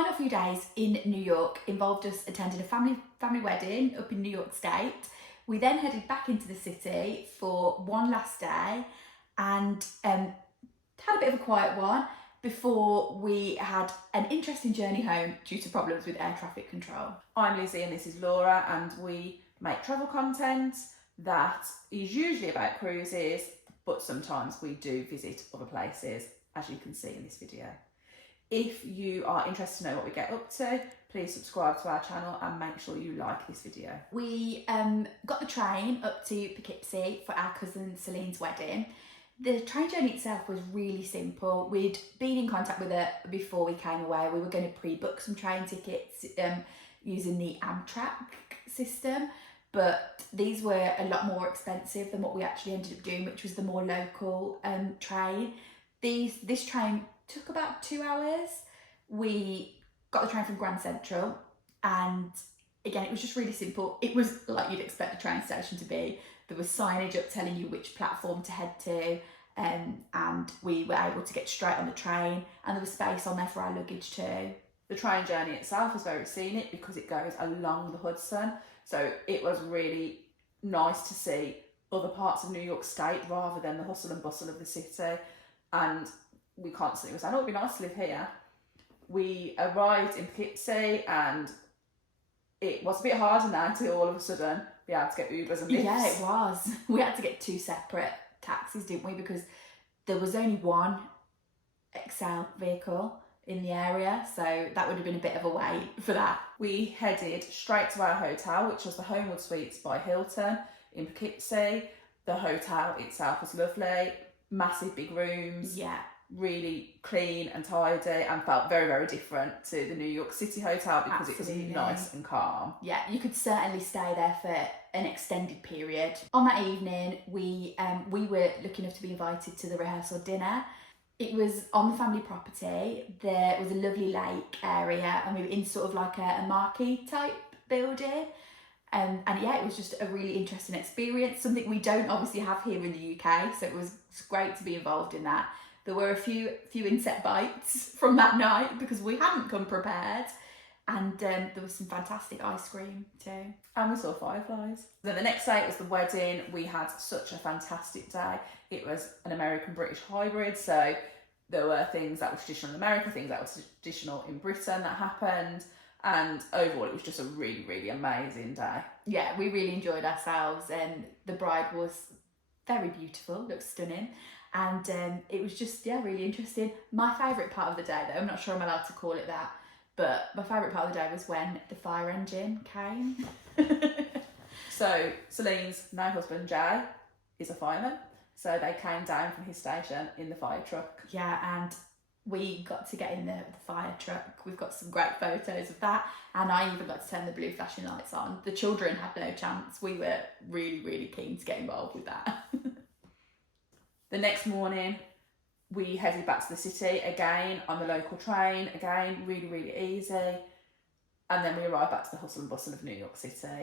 final few days in New York involved us attending a family wedding up in New York State. We then headed back into the city for one last day and had a bit of a quiet one before we had an interesting journey home due to problems with air traffic control. I'm Lizzie and this is Laura, and we make travel content that is usually about cruises, but sometimes we do visit other places, as you can see in this video. If you are interested to know what we get up to, please subscribe to our channel and make sure you like this video. We got the train up to Poughkeepsie for our cousin Celine's wedding. The train journey itself was really simple. We'd been in contact with her before we came away. We were going to pre-book some train tickets using the Amtrak system, but these were a lot more expensive than what we actually ended up doing, which was the more local train. This train took about 2 hours. We got the train from Grand Central, and again, it was just really simple. It was like you'd expect a train station to be. There was signage up telling you which platform to head to, and we were able to get straight on the train, and there was space on there for our luggage too. The train journey itself is very scenic because it goes along the Hudson, so it was really nice to see other parts of New York State rather than the hustle and bustle of the city. And we constantly were saying, oh, it'd be nice to live here. We arrived in Poughkeepsie and it was a bit harder now to all of a sudden be able to get Ubers and Lyfts. Yeah, it was. We had to get 2 separate taxis, didn't we? Because there was only one XL vehicle in the area, so that would have been a bit of a wait for that. We headed straight to our hotel, which was the Homewood Suites by Hilton in Poughkeepsie. The hotel itself was lovely, massive big rooms. Yeah. Really clean and tidy, and felt very, very different to the New York City hotel because Absolutely. It was nice and calm. Yeah, you could certainly stay there for an extended period. On that evening, we were lucky enough to be invited to the rehearsal dinner. It was on the family property. There was a lovely lake area, and we were in sort of like a marquee type building. And yeah, it was just a really interesting experience, something we don't obviously have here in the UK, so it was great to be involved in that. There were a few insect bites from that night because we hadn't come prepared, and there was some fantastic ice cream too. And we saw fireflies. Then the next day it was the wedding. We had such a fantastic day. It was an American-British hybrid, so there were things that were traditional in America, things that were traditional in Britain that happened, and overall it was just a really, really amazing day. Yeah, we really enjoyed ourselves, and the bride was very beautiful, looked stunning. And it was just, yeah, really interesting. My favourite part of the day, though, I'm not sure I'm allowed to call it that, but my favourite part of the day was when the fire engine came. So Celine's now husband, Jay, is a fireman. So they came down from his station in the fire truck. Yeah, and we got to get in the fire truck. We've got some great photos of that. And I even got to turn the blue flashing lights on. The children had no chance. We were really, really keen to get involved with that. The next morning, we headed back to the city again on the local train. Again, really, really easy. And then we arrived back to the hustle and bustle of New York City.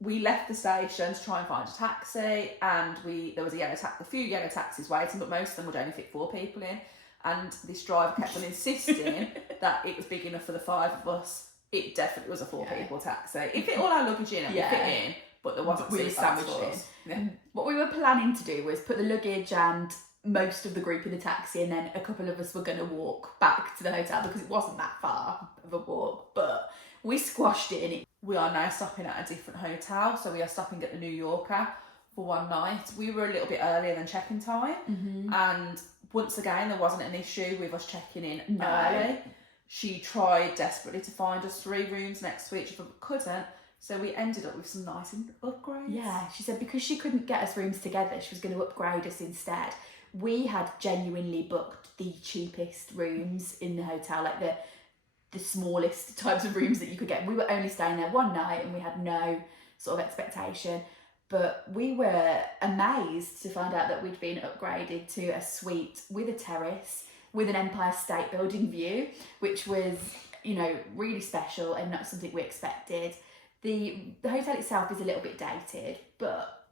We left the station to try and find a taxi, and there was a few yellow taxis waiting, but most of them would only fit 4 people in. And this driver kept on insisting that it was big enough for the 5 of us. It definitely was a 4-people taxi. It fit all our luggage in and we fit in, but there wasn't really sandwiched sandwiched in. Yeah. What we were planning to do was put the luggage and most of the group in the taxi, and then a couple of us were going to walk back to the hotel because it wasn't that far of a walk, but we squashed it in. We are now stopping at a different hotel, so we are stopping at the New Yorker for one night. We were a little bit earlier than check-in time, and once again there wasn't an issue with us checking in early. She tried desperately to find us 3 rooms next to each other but couldn't, so we ended up with some nice upgrades. Yeah, she said because she couldn't get us rooms together, she was going to upgrade us instead. We had genuinely booked the cheapest rooms in the hotel, like the smallest types of rooms that you could get. We were only staying there one night and we had no sort of expectation, but we were amazed to find out that we'd been upgraded to a suite with a terrace with an Empire State Building view, which was, you know, really special and not something we expected. The hotel itself is a little bit dated, but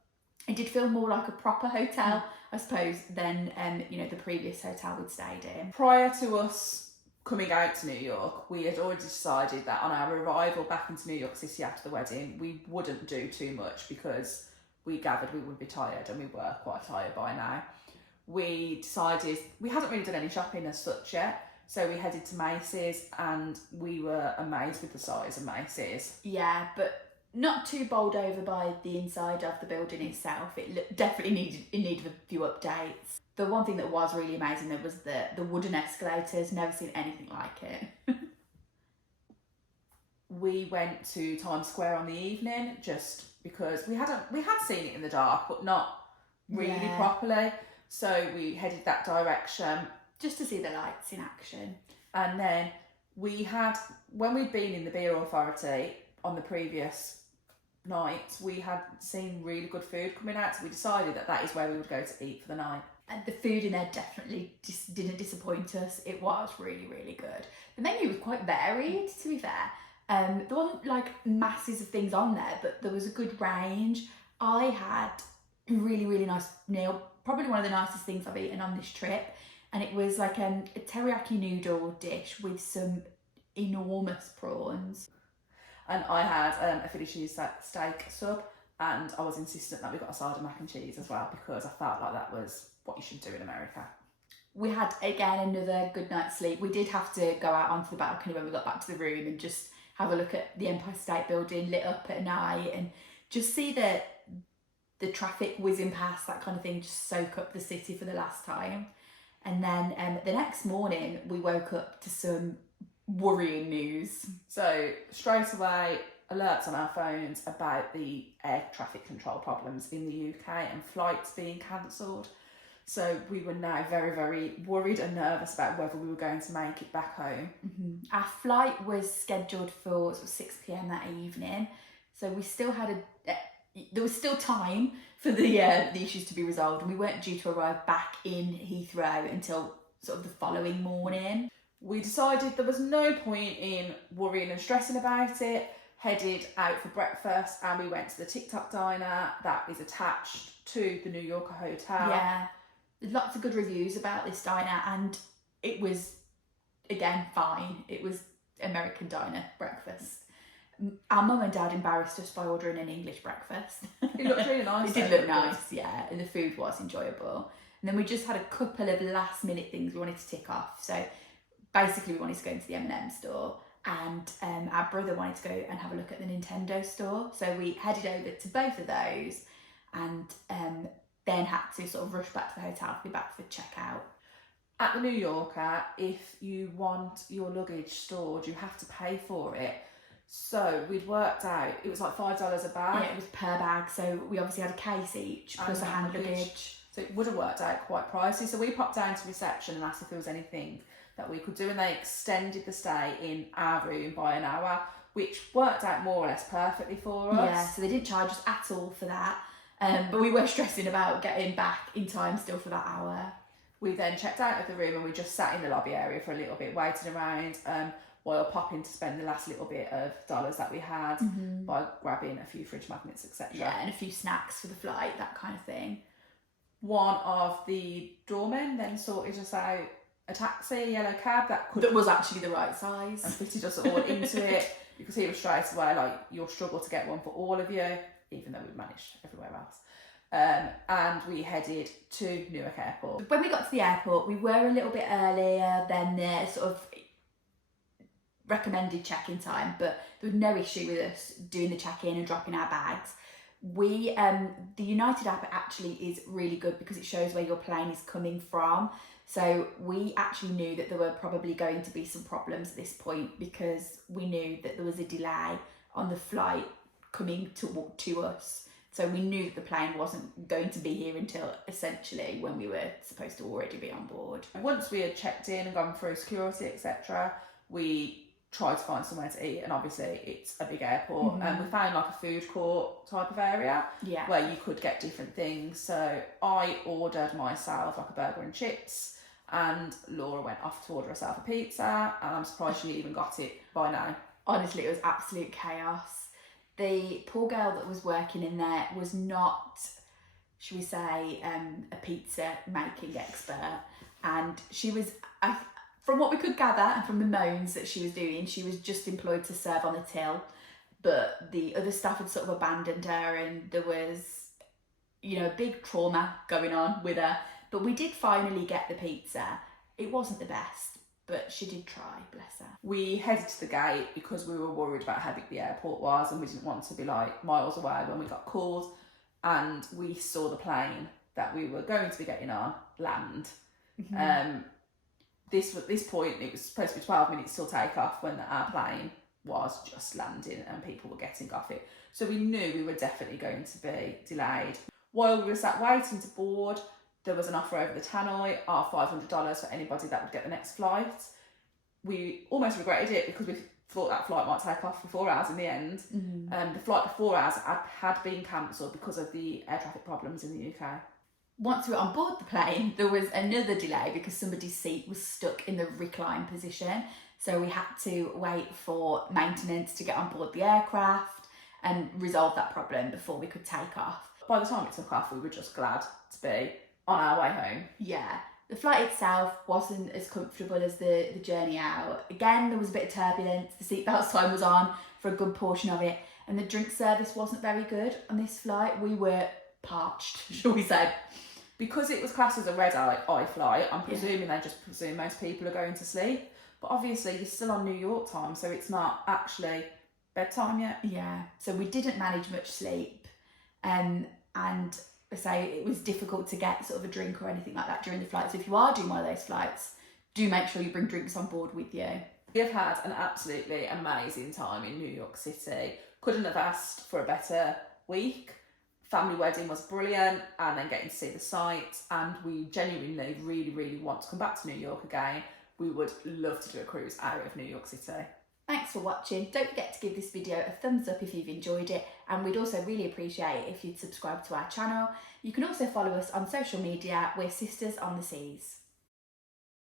it did feel more like a proper hotel, I suppose, than you know, the previous hotel we'd stayed in. Prior to us coming out to New York, we had already decided that on our arrival back into New York City after the wedding, we wouldn't do too much because we gathered we would be tired, and we were quite tired by now. We decided we hadn't really done any shopping as such yet, so we headed to Macy's, and we were amazed with the size of Macy's. Yeah, but not too bowled over by the inside of the building itself. It definitely needed a few updates. The one thing that was really amazing though was the wooden escalators. Never seen anything like it. We went to Times Square on the evening just because we had seen it in the dark, but not really properly. So we headed that direction just to see the lights in action. And then when we'd been in the Beer Authority on the previous night, we had seen really good food coming out, so we decided that is where we would go to eat for the night. And the food in there definitely didn't disappoint us. It was really, really good. The menu was quite varied, to be fair. There wasn't like masses of things on there, but there was a good range. I had a really, really nice meal, probably one of the nicest things I've eaten on this trip. And it was like a teriyaki noodle dish with some enormous prawns. And I had a Philly cheese steak sub, and I was insistent that we got a side of mac and cheese as well because I felt like that was what you should do in America. We had, again, another good night's sleep. We did have to go out onto the balcony when we got back to the room and just have a look at the Empire State Building lit up at night and just see the traffic whizzing past, that kind of thing, just soak up the city for the last time. And then the next morning we woke up to some worrying news. So straight away, alerts on our phones about the air traffic control problems in the UK and flights being cancelled. So we were now very, very worried and nervous about whether we were going to make it back home. Mm-hmm. Our flight was scheduled for 6 p.m. that evening, so we still had there was still time for the issues to be resolved, and we weren't due to arrive back in Heathrow until sort of the following morning. We decided there was no point in worrying and stressing about it, headed out for breakfast, and we went to the TikTok diner that is attached to the New Yorker hotel. Yeah, there's lots of good reviews about this diner, and it was, again, fine. It was American diner breakfast. Our mum and dad embarrassed us by ordering an English breakfast. It looked really nice. It did look nice, yeah, and the food was enjoyable. And then we just had a couple of last minute things we wanted to tick off. So basically we wanted to go into the M&M store, and our brother wanted to go and have a look at the Nintendo store. So we headed over to both of those, and then had to sort of rush back to the hotel to be back for checkout. At the New Yorker, if you want your luggage stored, you have to pay for it. So we'd worked out, it was like $5 a bag. Yeah, it was per bag, so we obviously had a case each, plus a hand luggage. So it would have worked out quite pricey. So we popped down to reception and asked if there was anything that we could do, and they extended the stay in our room by an hour, which worked out more or less perfectly for us. Yeah, so they didn't charge us at all for that, but we were stressing about getting back in time still for that hour. We then checked out of the room and we just sat in the lobby area for a little bit, waiting around while popping to spend the last little bit of dollars that we had by grabbing a few fridge magnets, etc. Yeah, and a few snacks for the flight, that kind of thing. One of the doormen then sorted us out a taxi, a yellow cab that was actually the right size and fitted us all into it, because he was straight away like, you'll struggle to get one for all of you, even though we'd managed everywhere else. And we headed to Newark Airport. When we got to the airport, we were a little bit earlier than the sort of recommended check-in time, but there was no issue with us doing the check-in and dropping our bags. We the United app actually is really good because it shows where your plane is coming from. So we actually knew that there were probably going to be some problems at this point, because we knew that there was a delay on the flight coming to us. So we knew that the plane wasn't going to be here until essentially when we were supposed to already be on board. Once we had checked in and gone through security, etc., we tried to find somewhere to eat, and obviously it's a big airport, and we found like a food court type of area where you could get different things. So I ordered myself like a burger and chips, and Laura went off to order herself a pizza, and I'm surprised she even got it by now. Honestly, it was absolute chaos. The poor girl that was working in there was not, should we say, a pizza making expert, and she was, From what we could gather and from the moans that she was doing, she was just employed to serve on the till, but the other staff had sort of abandoned her, and there was, you know, a big trauma going on with her. But we did finally get the pizza. It wasn't the best, but she did try, bless her. We headed to the gate because we were worried about how big the airport was, and we didn't want to be like miles away when we got called. And we saw the plane that we were going to be getting on land. This point, it was supposed to be 12 minutes till takeoff when our plane was just landing and people were getting off it. So we knew we were definitely going to be delayed. While we were sat waiting to board, there was an offer over the tannoy of $500 for anybody that would get the next flight. We almost regretted it because we thought that flight might take off for 4 hours in the end. The flight before ours had been cancelled because of the air traffic problems in the UK. Once we were on board the plane, there was another delay because somebody's seat was stuck in the recline position. So we had to wait for maintenance to get on board the aircraft and resolve that problem before we could take off. By the time it took off, we were just glad to be on our way home. Yeah. The flight itself wasn't as comfortable as the journey out. Again, there was a bit of turbulence. The seatbelt sign was on for a good portion of it. And the drink service wasn't very good on this flight. We were parched, shall we say. Because it was classed as a red-eye flight, I'm presuming they just presume most people are going to sleep. But obviously you're still on New York time, so it's not actually bedtime yet. Yeah, so we didn't manage much sleep. And I say it was difficult to get sort of a drink or anything like that during the flight. So if you are doing one of those flights, do make sure you bring drinks on board with you. We have had an absolutely amazing time in New York City. Couldn't have asked for a better week. Family wedding was brilliant, and then getting to see the sights, and we genuinely really want to come back to New York again. We would love to do a cruise out of New York City. Thanks for watching. Don't forget to give this video a thumbs up if you've enjoyed it, and we'd also really appreciate it if you'd subscribe to our channel. You can also follow us on social media. We're Sisters on the Seas.